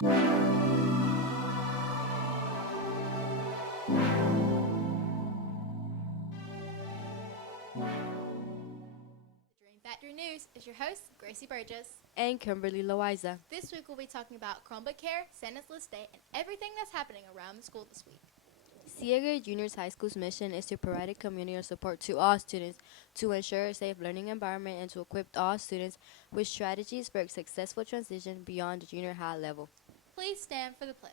Dream Factory News is your host, Gracie Burgess. And Kimberly Loiza. This week we'll be talking about Chromebook Care, Santa's List Day, and everything that's happening around the school this week. Ciega Juniors High School's mission is to provide a community of support to all students, to ensure a safe learning environment, and to equip all students with strategies for a successful transition beyond the junior high level. Please stand for the pledge.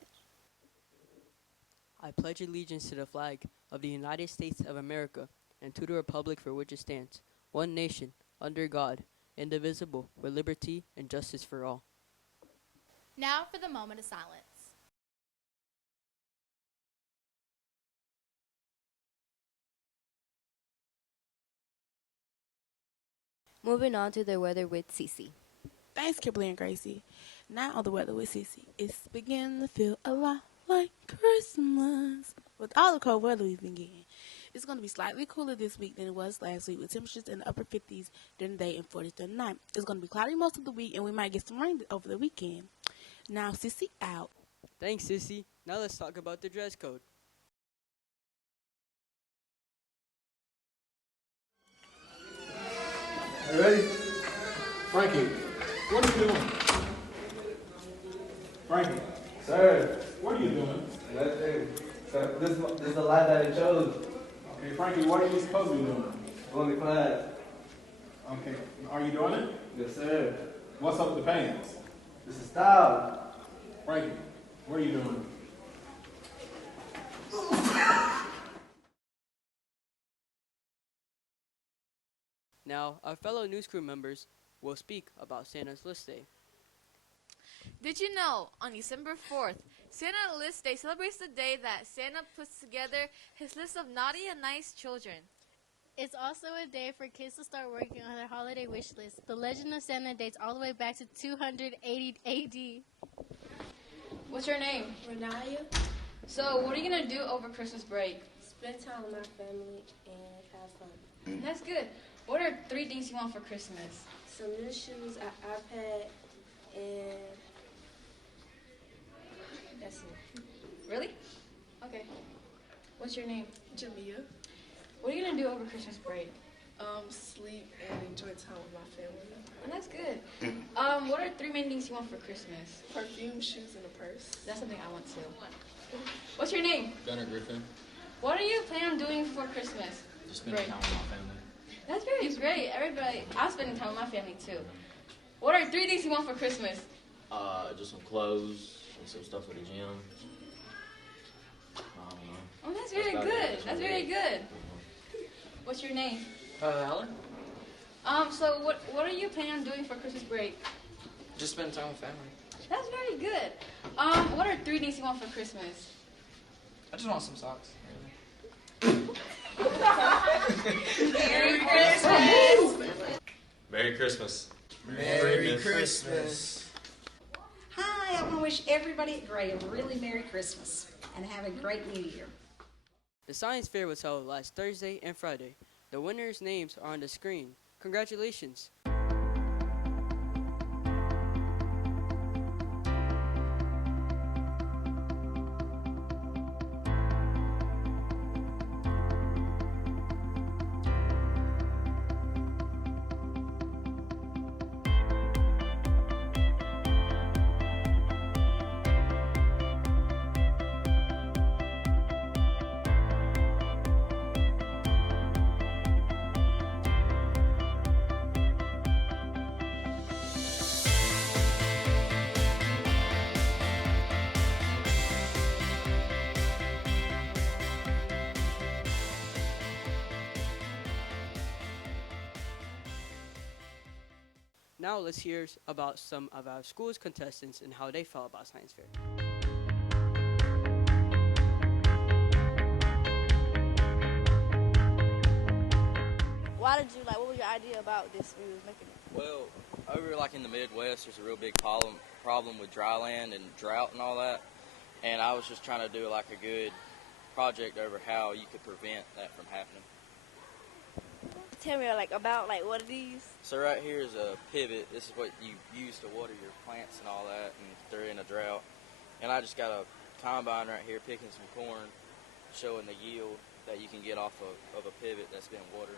I pledge allegiance to the flag of the United States of America and to the republic for which it stands, one nation, under God, indivisible, with liberty and justice for all. Now for the moment of silence. Moving on to the weather with Cece. Thanks, Kimberly and Gracie. Now the weather with Cece. It's beginning to feel a lot like Christmas. With all the cold weather we've been getting, it's going to be slightly cooler this week than it was last week, with temperatures in the upper 50s during the day and 40s during the night. It's going to be cloudy most of the week, and we might get some rain over the weekend. Now, Cece out. Thanks, Sissy. Now let's talk about the dress code. You ready? Frankie, what are you doing? Frankie, Sir, what are you doing? nothing. So this is the life that I chose. Okay, Frankie, what are you supposed to be doing? Going to class. Okay, are you doing it? Yes, sir. What's up with the pants? This is style. Frankie, what are you doing? Now, our fellow news crew members will speak about Santa's List Day. Did you know, on December 4th, Santa List Day celebrates the day that Santa puts together his list of naughty and nice children. It's also a day for kids to start working on their holiday wish list. The legend of Santa dates all the way back to 280 AD. What's your name? Renaya, So, what are you going to do over Christmas break? spend time with my family and have fun. That's good. What are 3 things you want for Christmas? Some new shoes, an iPad, and that's it. Really? Okay. What's your name? Jamia. What are you going to do over Christmas break? Sleep and enjoy time with my family. And that's good. What are 3 main things you want for Christmas? Perfume, shoes, and a purse. That's something I want too. What's your name? Gunnar Griffin. What are you planning on doing for Christmas? Just spending time with my family. That's very great. Everybody, I'm spending time with my family too. What are 3 things you want for Christmas? Just some clothes and some stuff for the gym. I don't know. Oh, that's very good. That's very good. What's your name? Alan? So what are you planning on doing for Christmas break? Just spend time with family. That's very good. What are 3 things you want for Christmas? I just want some socks. Merry Christmas! Merry Christmas. Merry Christmas. Hi, I want to wish everybody at Gray a really Merry Christmas and have a great New Year. The science fair was held last Thursday and Friday. The winners' names are on the screen. Congratulations. Now let's hear about some of our school's contestants and how they felt about science fair. Why did you what was your idea about this when you was making it? Well, over in the Midwest, there's a real big problem with dry land and drought and all that. And I was just trying to do a good project over how you could prevent that from happening. tell me like about like what it is? So right here is a pivot. This is what you use to water your plants and all that, and they're in a drought. And I just got a combine right here picking some corn, showing the yield that you can get off of a pivot that's been watered.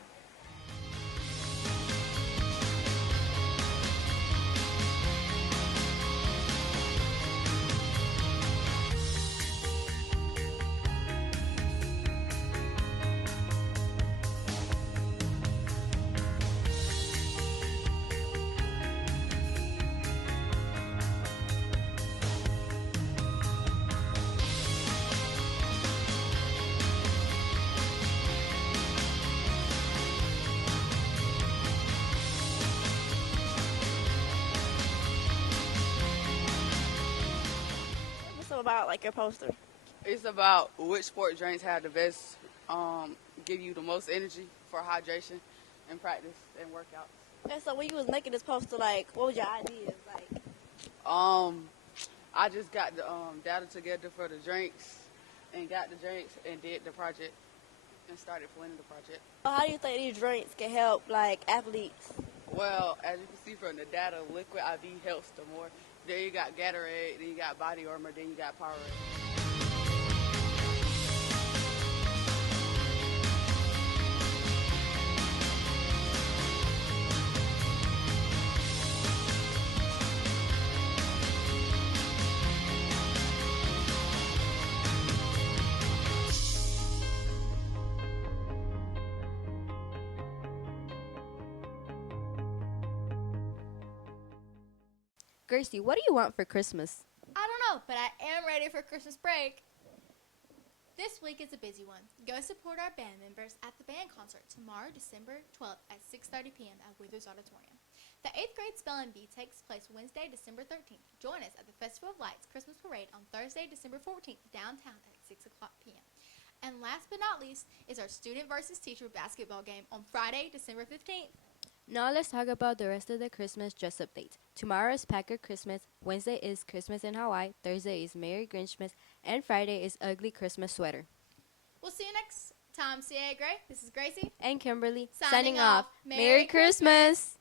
What's up about like your poster? It's about which sport drinks have the best, give you the most energy for hydration and practice and workouts. And so when you was making this poster, like, what was your ideas? Like, I just got the data together for the drinks and got the drinks and did the project and started planning the project. how do you think these drinks can help like athletes? Well, as you can see from the data, Liquid IV helps the more. Then you got Gatorade, then you got Body Armor, then you got Powerade. Gracie, what do you want for Christmas? I don't know, but I am ready for Christmas break. This week is a busy one. Go support our band members at the band concert tomorrow, December 12th at 6:30 p.m. at Withers Auditorium. The 8th grade spelling bee takes place Wednesday, December 13th. Join us at the Festival of Lights Christmas Parade on Thursday, December 14th, downtown at 6 o'clock p.m. And last but not least is our student versus teacher basketball game on Friday, December 15th. Now let's talk about the rest of the Christmas dress up dates. Tomorrow is Packer Christmas, Wednesday is Christmas in Hawaii, Thursday is Merry Grinchmas, and Friday is Ugly Christmas Sweater. We'll see you next time, CA Gray. This is Gracie. And Kimberly, Signing signing off. off. Merry Merry Christmas.